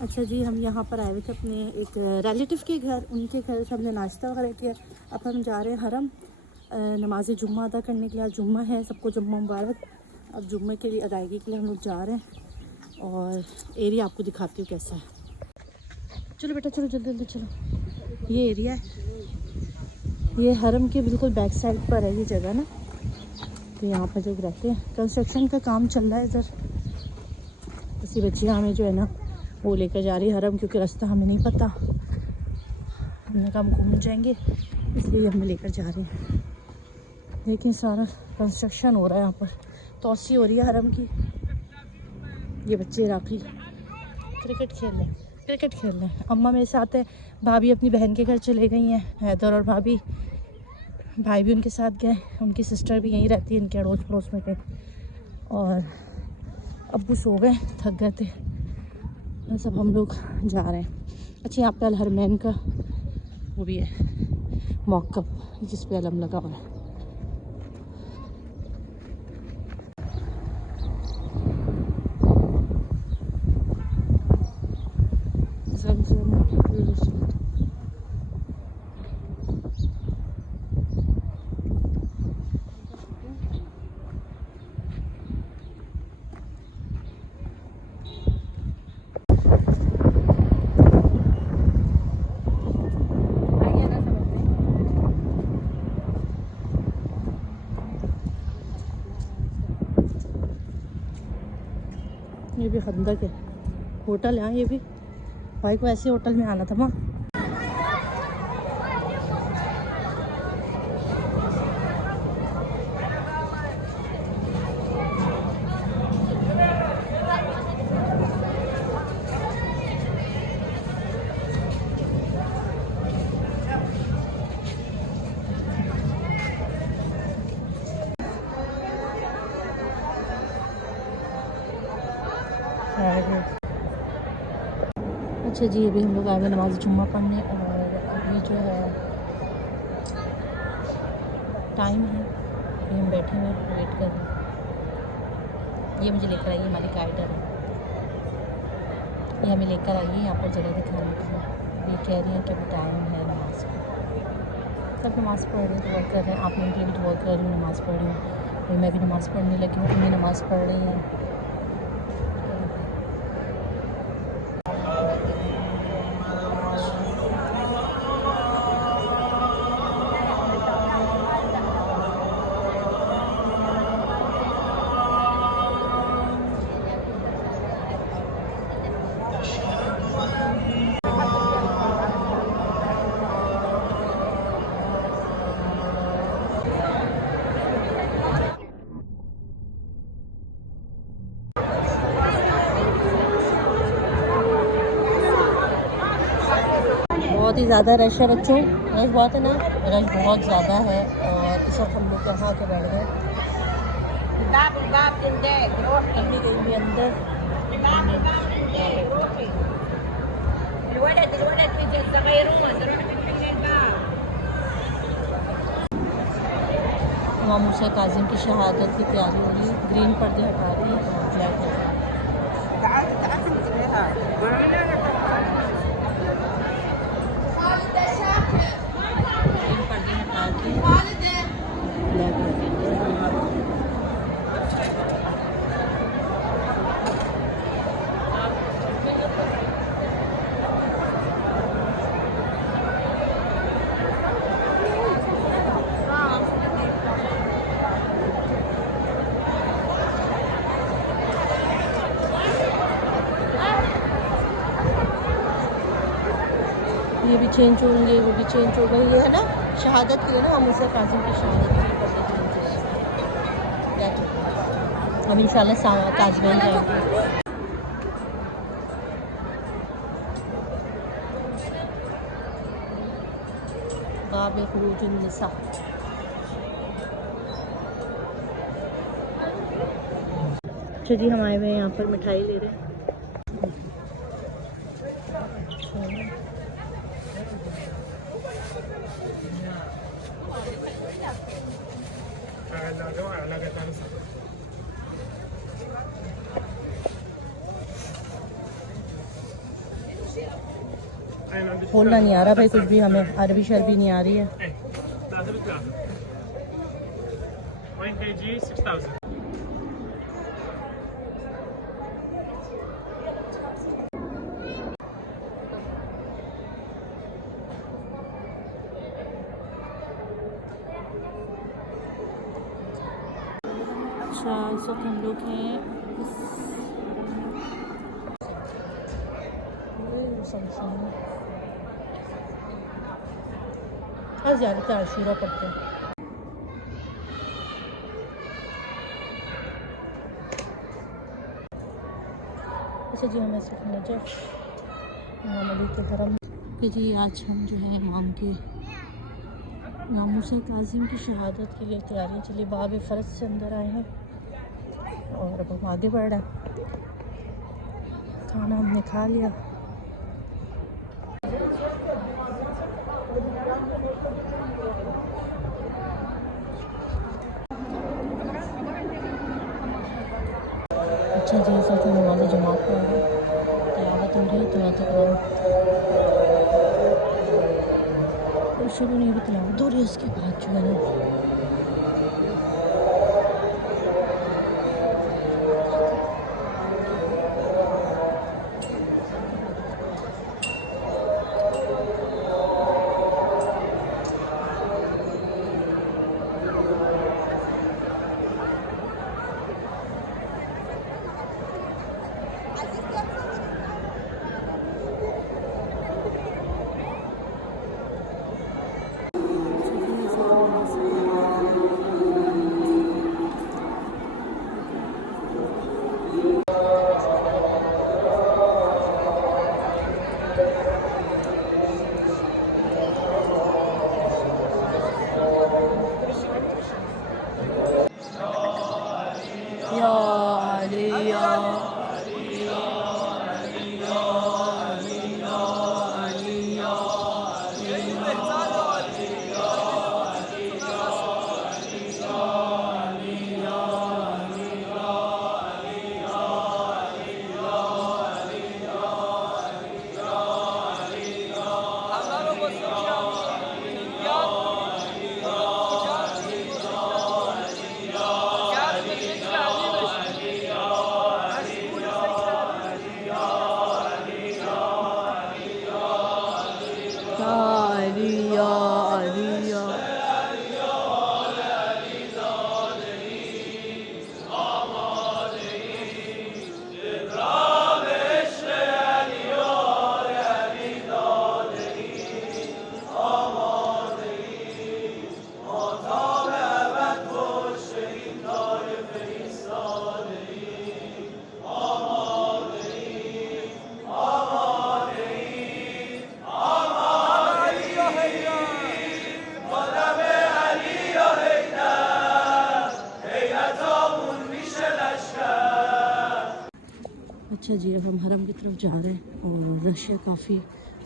अच्छा जी, हम यहाँ पर आए हुए थे अपने एक रिलेटिव के घर, उनके घर से हमने नाश्ता वगैरह किया। अब हम जा रहे हैं हरम नमाज जुम्मा अदा करने के लिए। आज जुम्मा है, सबको जुम्मा मुबारक। अब जुम्मे के लिए अदायगी के लिए हम लोग जा रहे हैं और एरिया आपको दिखाती हूँ कैसा है। चलो बेटा चलो, जल्दी जल्दी चलो। ये एरिया है, ये हरम के बिल्कुल बैक साइड पर है ये जगह ना। तो यहाँ पर जब रहते हैं, कंस्ट्रक्शन का काम चल रहा है इधर। इसी बच्चियाँ हमें जो है ना वो लेकर जा रही है हरम, क्योंकि रास्ता हमें नहीं पता। हमने कहा हम घूम जाएंगे, इसलिए हमें लेकर जा रहे हैं। लेकिन सारा कंस्ट्रक्शन हो रहा है यहाँ पर, तोसी हो रही है हरम की। ये बच्चे राखी क्रिकेट खेल रहे हैं। अम्मा मेरे साथ है, भाभी अपनी बहन के घर चले गई हैं, हैदर और भाभी। भाई भी उनके साथ गए, उनकी सिस्टर भी यहीं रहती है इनके अड़ोस पड़ोस में कहीं। और अब्बू सो गए, थक गए थे। सब हम लोग जा रहे हैं। अच्छा, यहाँ पे अल हरमैन का वो भी है मौक़िफ़, जिस पे अलम लगा हुआ है। ये भी खंदक है, होटल है ये भी। भाई को ऐसे होटल में आना था माँ। अच्छा जी, अभी हम लोग आए हुए नमाज़ जुम्मा पढ़ने। और अभी जो है टाइम है, अभी हम बैठे हुए वेट कर रहे हैं। ये मुझे लेकर आई है हमारी गाइडर, ये हमें लेकर आई है यहाँ पर जगह दिखाने के लिए। ये कह रही है कि अभी टाइम है नमाज़ का। सब नमाज़ पढ़ रहे हैं, दुआ कर रहे हैं। आप लोगों के लिए भी दुआ कर रही हूँ, नमाज़ पढ़ रही हूँ। मैं भी नमाज़ पढ़ने लगी हूँ, उन्हें नमाज़ पढ़ रही हैं। बहुत ही ज़्यादा रश है बच्चों, रश बहुत है ना, रश बहुत ज़्यादा है। और इस वक्त हम लोग यहाँ के बैठ गए, अम्मी गई भी अंदर। इमाम मूसा काज़िम की शहादत की तैयारी हो रही है। ग्रीन पर्दे हटा रही है और ब्लैक हो रही है। ये भी चेंज होंगे, वो भी चेंज हो गई। ये है ना शहादत के लिए ना, मूसा काज़िम की शहादत के लिए हम इंशाल्लाह काज़िम जाएंगे। बाब खुरूज निसा। अच्छा जी, हम आए हुए हैं यहाँ पर मिठाई ले रहे हैं। बोलना नहीं आ रहा भाई कुछ भी, हमें अरबी शरबी नहीं आ रही है। अच्छा इस वक्त हम लोग हैं हर ज़्यादातर आशूरा पढ़ते हैं। अच्छा जी हमें सिर्फ नजफ इमाम अली के हरम कि जी आज हम जो है इमाम के इमाम मूसा काज़िम की शहादत के लिए तैयारियां चली, बाब फ़र्ज से अंदर आए हैं और अब हम आगे बढ़ रहे हैं। खाना हमने खा लिया। अच्छा जी साथ नमाज़ जमात पढ़ रहे, तिलावत हो रही है, तिलावत शुरू नहीं भी तिलावत हो रही है, उसके बाद जो है ना अच्छा जी अब हम हरम की तरफ जा रहे हैं और रश है काफ़ी।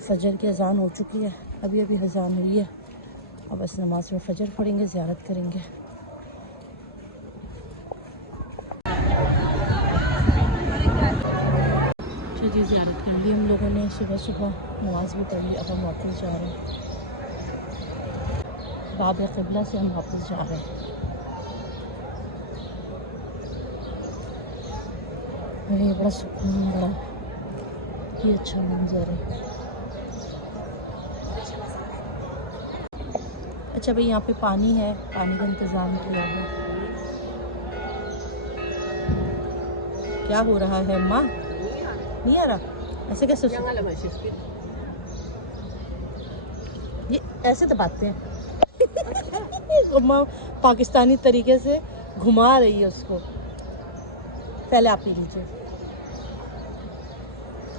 फजर की अजान हो चुकी है, अभी अभी अजान हुई है। अब बस नमाज में फजर पढ़ेंगे, ज़ियारत करेंगे। अच्छा जी ज़ियारत कर ली हम लोगों ने, सुबह सुबह नमाज भी पढ़ ली। अब हम वापस जा रहे हैं, बाब क़िबला से हम वापस जा रहे हैं। ये बड़ा सुकून, बड़ा ये अच्छा मंजर है। अच्छा भाई यहाँ पे पानी है, पानी का इंतज़ाम किया है। क्या हो रहा है माँ? नहीं आ रहा, ऐसे कैसे? ये ऐसे दबाते हैं माँ पाकिस्तानी तरीके से घुमा रही है उसको। पहले आप पी लीजिए।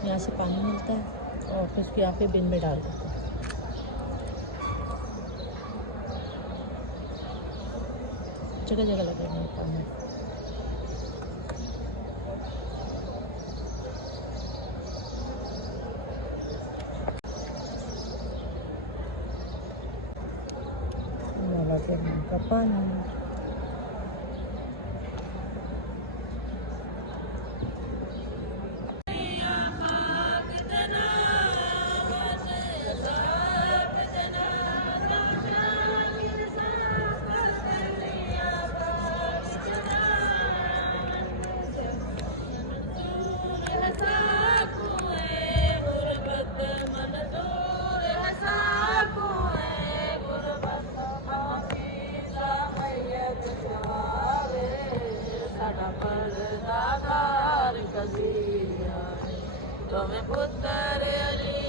यहाँ से पानी मिलता है और फिर उसको यहाँ पे बिन में डाल देते हैं। जगह जगह लगे हुए पानी। का पानी पुत्र अली